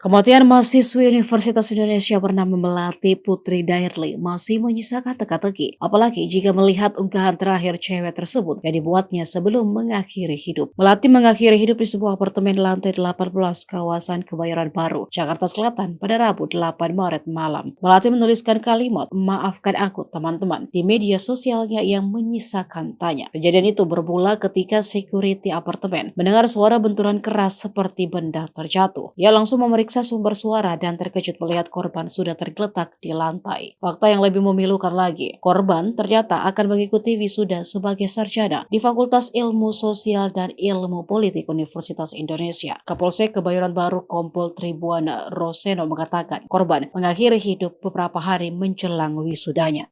Kematian mahasiswi Universitas Indonesia bernama Melati Putri Dairly masih menyisakan teka-teki. Apalagi jika melihat unggahan terakhir cewek tersebut yang dibuatnya sebelum mengakhiri hidup. Melati mengakhiri hidup di sebuah apartemen lantai 18 kawasan Kebayoran Baru, Jakarta Selatan pada Rabu 8 Maret malam. Melati menuliskan kalimat "Maafkan aku teman-teman" di media sosialnya yang menyisakan tanya. Kejadian itu bermula ketika security apartemen mendengar suara benturan keras seperti benda terjatuh. Ia langsung memeriksa sumber suara dan terkejut melihat korban sudah tergeletak di lantai. Fakta yang lebih memilukan lagi, korban ternyata akan mengikuti wisuda sebagai sarjana di Fakultas Ilmu Sosial dan Ilmu Politik Universitas Indonesia. Kapolsek Kebayoran Baru Kompol Tribuana Roseno mengatakan korban mengakhiri hidup beberapa hari menjelang wisudanya.